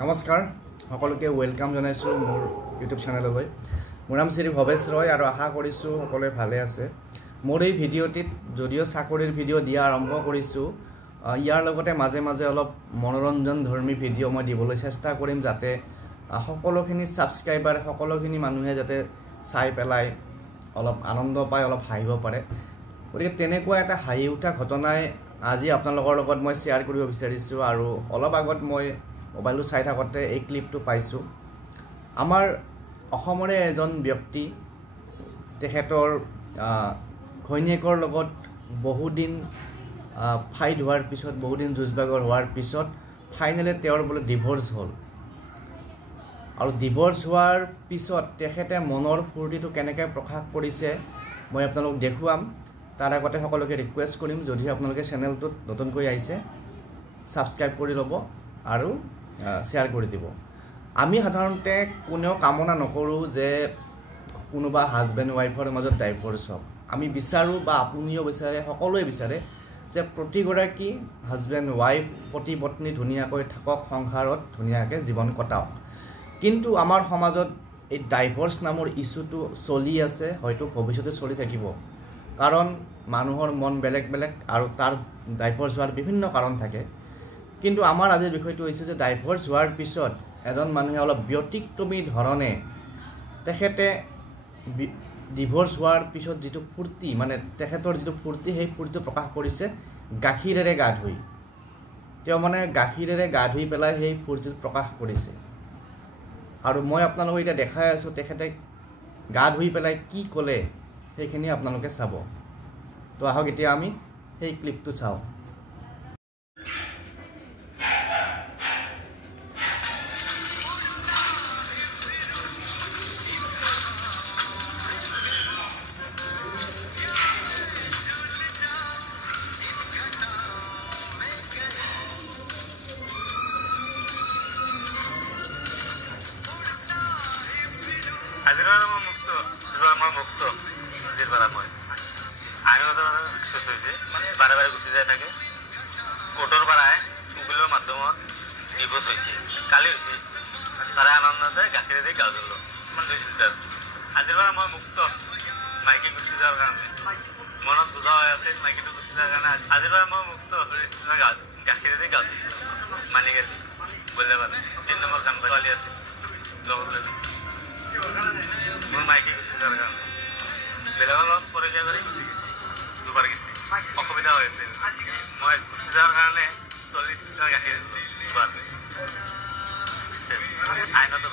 নমস্কাৰ সকলোকে ওয়েলকাম জনাইছো মোৰ ইউটিউব চেনেললৈ। মোৰ নাম শ্ৰী ভৱেশ ৰয় আৰু আশা কৰিছো সকলোৱে ভালে আছে। মোৰ এই ভিডিঅ'টিত যদিও চাকৰিৰ ভিডিঅ' দিয়া আৰম্ভ কৰিছো, ইয়াৰ লগতে মাজে মাজে অলপ মনোৰঞ্জন ধৰ্মী ভিডিঅ' মই দিবলৈ চেষ্টা কৰিম, যাতে সকলোখিনি সাবস্ক্ৰাইবাৰ সকলোখিনি মানুহে যাতে চাই পেলাই অলপ আনন্দ পায়, অলপ হাঁহিব পাৰে। গতিকে তেনেকুৱা এটা হাঁহি উঠা ঘটনাই আজি আপোনালোকৰ লগত মই শ্বেয়াৰ কৰিব বিচাৰিছো। আৰু অলপ আগত মই মোবাইলটো চাই থাকোঁতে এই ক্লিপটো পাইছোঁ। আমাৰ অসমৰে এজন ব্যক্তি, তেখেতৰ ঘৈণীয়েকৰ লগত বহুদিন ফাইট হোৱাৰ পিছত, বহুদিন যুঁজবাগৰ হোৱাৰ পিছত ফাইনেলি তেওঁৰ বোলে ডিভোৰ্চ হ'ল। আৰু ডিভোৰ্চ হোৱাৰ পিছত তেখেতে মনৰ ফূৰ্তিটো কেনেকৈ প্ৰকাশ কৰিছে মই আপোনালোকক দেখুৱাম। তাৰ আগতে সকলোকে ৰিকুৱেষ্ট কৰিম, যদি আপোনালোকে চেনেলটোত নতুনকৈ আহিছে ছাবস্ক্ৰাইব কৰি ল'ব আৰু শ্বেয়াৰ কৰি দিব। আমি সাধাৰণতে কোনেও কামনা নকৰোঁ যে কোনোবা হাজবেণ্ড ৱাইফৰ মাজত ডাইভোৰ্চ হওক। আমি বিচাৰোঁ, বা আপুনিও বিচাৰে, সকলোৱে বিচাৰে যে প্ৰতিগৰাকী হাজবেণ্ড ৱাইফ পতি পত্নী ধুনীয়াকৈ থাকক, সংসাৰত ধুনীয়াকৈ জীৱন কটাওক। কিন্তু আমাৰ সমাজত এই ডাইভোৰ্চ নামৰ ইছ্যুটো চলি আছে, হয়তো ভৱিষ্যতে চলি থাকিব। কাৰণ মানুহৰ মন বেলেগ বেলেগ আৰু তাৰ ডাইভোৰ্চ হোৱাৰ বিভিন্ন কাৰণ থাকে। কিন্তু আমাৰ আজিৰ বিষয়টো হৈছে যে ডাইভোৰ্চ হোৱাৰ পিছত এজন মানুহে অলপ ব্যতিক্ৰমী ধৰণে তেখেতে ডিভোৰ্চ হোৱাৰ পিছত যিটো ফূৰ্তি, মানে তেখেতৰ যিটো ফূৰ্তি, সেই ফূৰ্তিটো প্ৰকাশ কৰিছে গাখীৰেৰে গা ধুই। তেওঁ মানে গাখীৰেৰে গা ধুই পেলাই সেই ফূৰ্তিটো প্ৰকাশ কৰিছে। আৰু মই আপোনালোকক এতিয়া দেখাই আছোঁ তেখেতে গা ধুই পেলাই কি ক'লে, সেইখিনি আপোনালোকে চাব। তো আহক এতিয়া আমি সেই ক্লিপটো চাওঁ। বাৰে বাৰে গুচি যাই থাকে। কোৰ্টৰ পৰাই উকিলৰ মাধ্যমত ডিভোৰ্চ হৈছে, কালি হৈছে। তাৰে আনন্দতে গাখীৰেদি গা ধুলো, ইমান হৈছিল। আজিৰ পৰা মই মুক্ত, মাইকী গুচি যোৱাৰ কাৰণে মনত বুজা হৈ আছে, মাইকীটো গুচি যোৱাৰ কাৰণে আজিৰ পৰা মই মুক্ত গাখীৰেদি গা ধুইছোঁ। মালিকেদি বুজিলে পালে 3 নম্বৰ কাম ছোৱালী আছে লগত লৈ গৈছে মোৰ মাইকী গুচি যোৱাৰ কাৰণে। বেলেগৰ লগত পৰীক্ষা কৰি গুচি গৈছে, দুবাৰ গৈছে। অসুবিধা হৈছিল, মই গুচি যোৱাৰ কাৰণে 40 লিটাৰ গাখীৰ দুবাৰ আইনতো